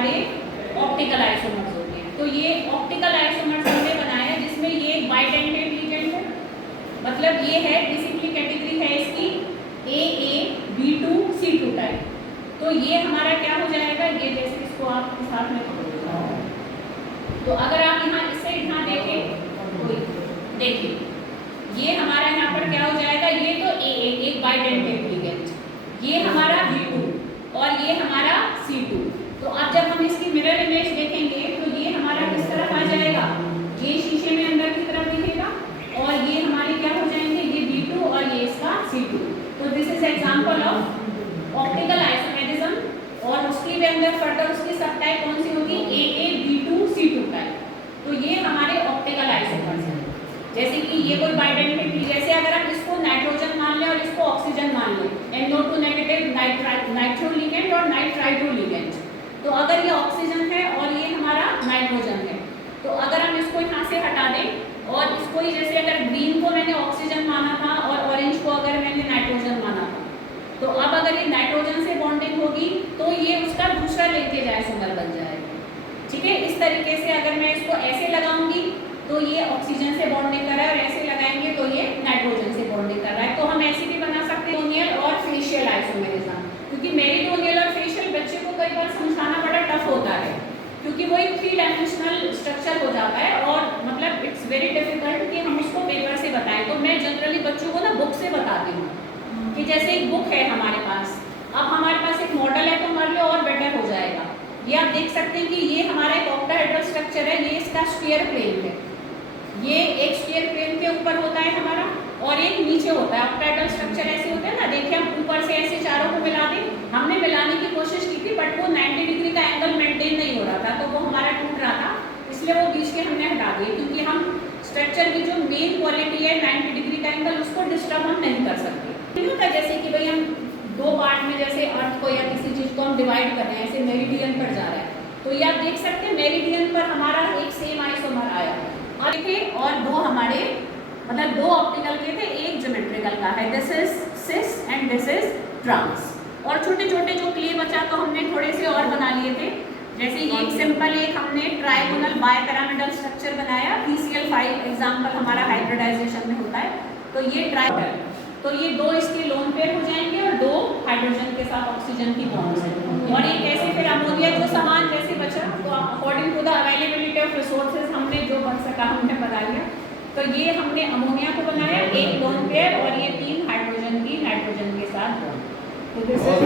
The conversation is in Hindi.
हमारे ऑप्टिकल आइसोमर्स होते हैं। तो ये ऑप्टिकल आइसोमर्स हमने बनाया जिसमें ये एक बाइडेंटेड लिगेंड है, मतलब ये है बेसिकली कैटेगरी है इसकी AA B2C2 टाइप। तो ये हमारा क्या हो जाएगा, ये जैसे इसको आप साथ में पकड़ोगे, तो अगर आप यहाँ इससे यहाँ देखें तो देखिए ये हमारा यहाँ पर क्या हो जाएगा, ये तो AA एक बाइडेंटेड लिगेंड, ये हमारा B2 और ये हमारा C2। तो अब जब हम इसकी मिरर इमेज देखेंगे तो ये हमारा किस तरफ आ जाएगा, ये शीशे में अंदर की तरफ दिखेगा और ये हमारे क्या हो जाएंगे, ये B2 और ये इसका C2। तो this is example of optical isomerism. और उसके भी अंदर फर्दर उसकी सब टाइप कौन सी होगी, AA B2C2 टाइप। तो ये हमारे ऑप्टिकल आइसोमर्स हैं। जैसे कि ये कोई बाइडेंटेड, जैसे अगर आप इसको नाइट्रोजन मान लें और इसको ऑक्सीजन मान लें, NO2 नेगेटिव नाइट्रो लिगेंड और नाइट्राइटो लिगेंड। तो अगर ये ऑक्सीजन है और ये हमारा नाइट्रोजन है, तो अगर हम इसको यहाँ से हटा दें और इसको ही जैसे अगर ग्रीन को मैंने ऑक्सीजन माना था और ऑरेंज को अगर मैंने नाइट्रोजन माना था, तो अब अगर ये नाइट्रोजन से बॉन्डिंग होगी तो ये उसका दूसरा लिंकेज आइसोमर बन जाएगा। ठीक है, इस तरीके से अगर मैं इसको ऐसे लगाऊंगी तो ये ऑक्सीजन से बॉन्डिंग कर रहा है और ऐसे लगाएंगे तो ये नाइट्रोजन से बॉन्डिंग कर रहा है। तो हम ऐसे भी बना सकते हैं मेरिटोनियल और फेशियल आइसोमेरिज्म, क्योंकि मेरिटोनियल और फेशियल बच्चे को कई बार समझाना बड़ा टफ होता है, क्योंकि वो एक 3 डायमेंशनल स्ट्रक्चर हो जाता है और मतलब इट्स वेरी डिफिकल्ट कि हम उसको पेपर से बताएं। तो मैं जनरली बच्चों को ना बुक से बताती हूँ कि जैसे एक बुक है हमारे पास, अब हमारे पास एक मॉडल है तो हमारे लिए और बेटर हो जाएगा। ये आप देख सकते हैं कि ये हमारा एक ऑक्टाहेड्रल स्ट्रक्चर है, ये इसका स्फीयर प्लेन है, ये एक स्फीयर प्लेन के ऊपर होता है हमारा और एक नीचे होता है। ऑक्टाहेड्रल स्ट्रक्चर ऐसे होते हैं ना, देखिए हम ऊपर से ऐसे चारों को मिला दें, हमने मिलाने की कोशिश की थी बट वो 90 डिग्री का एंगल मेंटेन नहीं हो रहा था, तो वो हमारा टूट रहा था, इसलिए वो बीच के हमने हटा दिए, क्योंकि हम स्ट्रक्चर की जो मेन क्वालिटी है 90 डिग्री का एंगल, उसको डिस्टर्ब हम नहीं कर सकते। नहीं होता जैसे कि भाई हम 2 पार्ट में जैसे अर्थ को या किसी चीज को हम डिवाइड कर रहे हैं, ऐसे मेरिडियन पर जा रहा है, तो ये आप देख सकते हैं मेरिडियन पर हमारा एक सेम आइसोमर आया और देखिए, और 2 हमारे मतलब 2 ऑप्टिकल के थे, एक ज्योमेट्रिकल का है, this is cis and this is trans. और छोटे छोटे जो क्ले बचा तो हमने थोड़े से और बना लिए थे, जैसे एक सिंपल एक हमने ट्राइगोनल बायपैरामिडल स्ट्रक्चर बनाया, PCl5 एग्जांपल हमारा हाइब्रिडाइजेशन में होता है, तो ये ट्राइगोनल, तो ये 2 इसके लोन पेयर हो जाएंगे और 2 हाइड्रोजन के साथ ऑक्सीजन की बॉन्ड्स है। और एक ऐसे फिर अमोनिया जो सामान जैसे बचा, तो according to the availability of resources हमने जो बन सका हमने बना लिया। तो ये हमने अमोनिया को बनाया, एक लोन पेयर और ये 3 हाइड्रोजन की नाइट्रोजन के साथ बॉन्ड। तो दिस इज